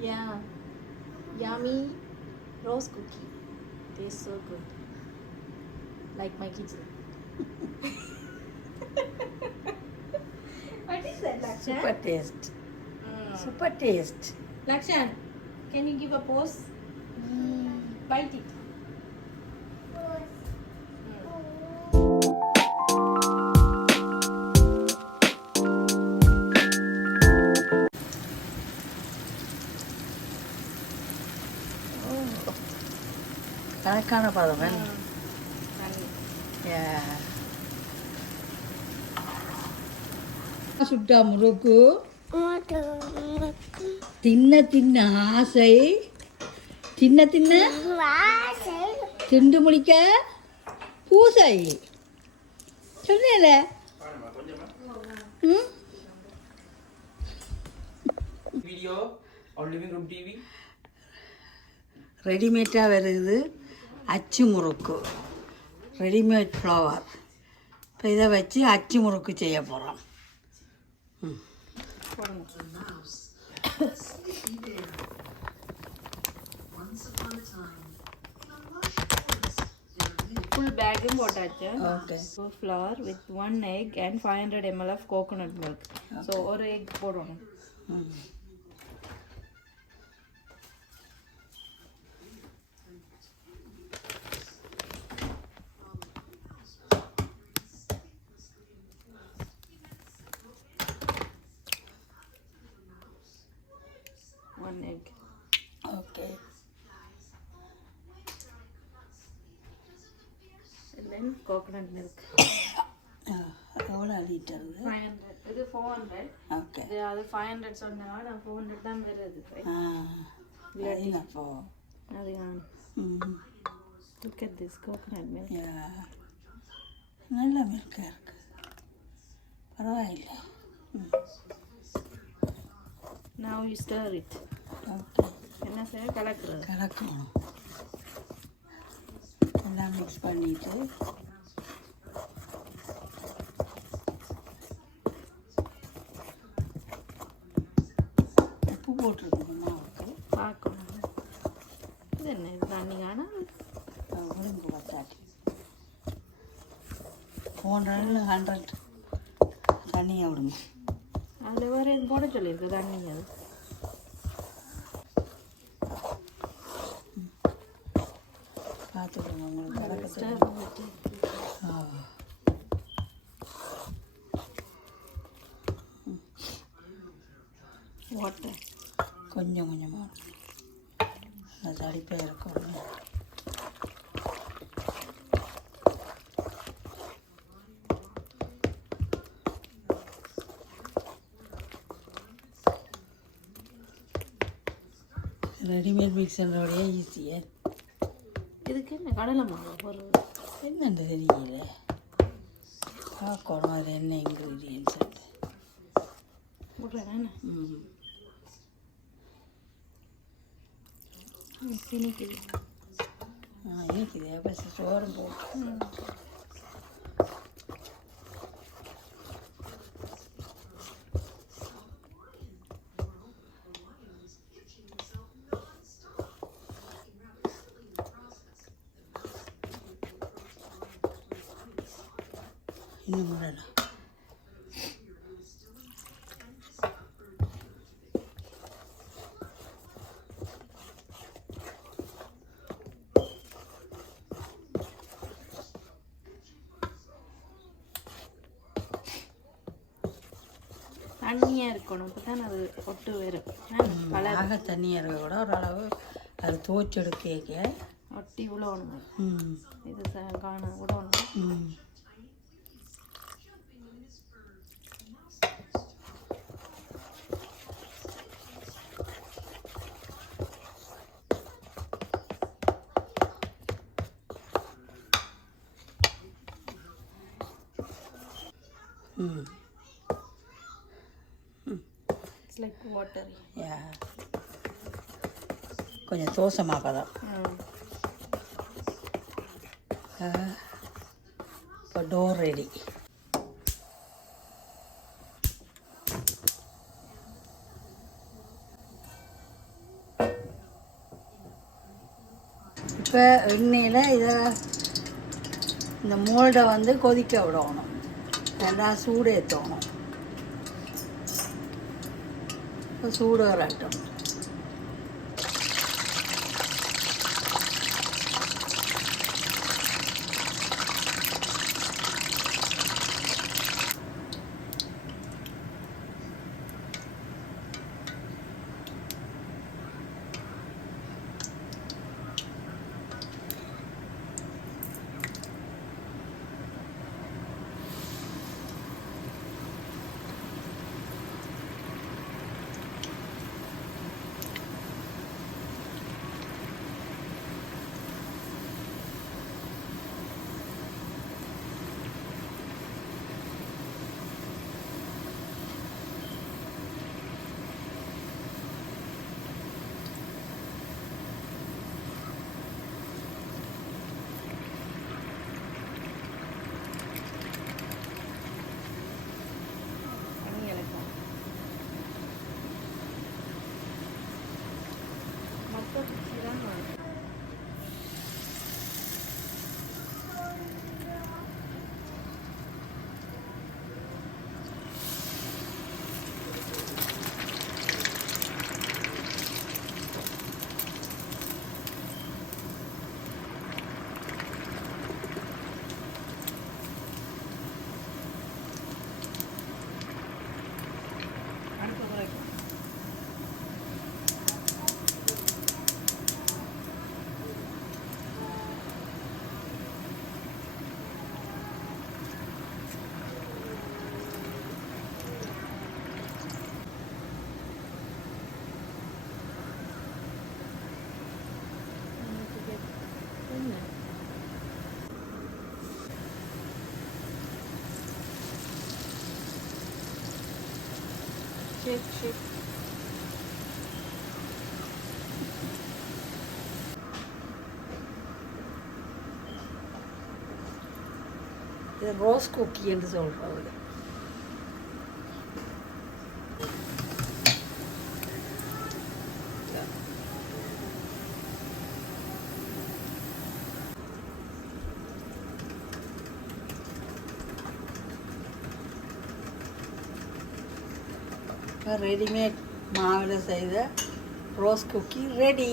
Yeah. Yummy rose cookie. Tastes so good. Like my kitchen. what is that, Lakshan? Super taste. Mm. Super taste. Lakshan, can you give a pose? Mm. Bite it. கணக்கான பதம் Mm. Honey. சுட்டா முறுக்கு தின்ன தின்ன ஆசை தின்ன தின்ன திண்டு முடிக்க பூசை சொன்னேல ம் video on living room TV. ரெடிமேடாக வருது. அச்சு முறுக்கு. Readymade flour. இப்போ இதை வச்சு அச்சு முறுக்கு செய்ய போகிறோம். Full bag போட்டாச்சு okay So flour with one egg and 500 ml of coconut milk. So ஒரு egg போடணும். Okay then coconut milk. எவ்வளோ லிட்டர் 500. இது 400. ஓகே இது அது 500 சொன்னா நான் 400 தான் வருது. ஆ அப்போ அது ம் look at this coconut milk. யா நல்ல மில்காக இருக்கு பரவாயில்லை Now you stir it. Okay. கலக்கணும். எல்லாம் மிக்ஸ் பண்ணிட்டு. உப்பு போட்டிருக்கணும் மாவுக்கு பார்க்கணும். இது என்ன இது தண்ணி காணா உளுந்து வத்தாட்டி ஃபோர் ஹண்ட்ரட் ஹண்ட்ரட் தண்ணியை விடுங்க. அதில் வேறு போட சொல்லியிருக்கு தண்ணி அது பார்த்து விடுங்க உங்களுக்கு கலக்க Stir தெரியும். பண்ணிட்டு. ஆ. water. கொஞ்சம் கொஞ்சமாக அந்த தடிப்பாக இருக்கணும் ரெடிமேட் மிக்சரோடைய ஈஸியாக இதுக்கு என்ன கடலை மாவு? ஒரு என்னன்னு தெரியல. பார்க்கணும் அது என்ன இன்க்ரீடியன்ஸ் போடுறேன் ம் திணிக்குது ஆ இருக்குது அப்போ சோறும் போட்டு இன்னும் தண்ணியாக இருக்கணும். அப்போ தான் அது ஒட்டு வரும் ஆக தண்ணியாக இருக்க கூட ஓரளவு அது துவச்செடுக்க ஒட்டி விழணும் ம். இது காண விடணும் Mm. It's like water. கொஞ்சம் தோசமாக தான் இப்போ டோர் ரெடி இப்போ எண்ணெயில் இதை இந்த மோல்டை வந்து கொதிக்க விடணும் நல்லா சூடு ஏற்றணும் இப்போ ஷேக் ஷேக் இது ரோஸ் குக்கி என்று சொல்கிறது ரெடிமேட் மாவில் செய்த ரோஸ் குக்கி ரெடி.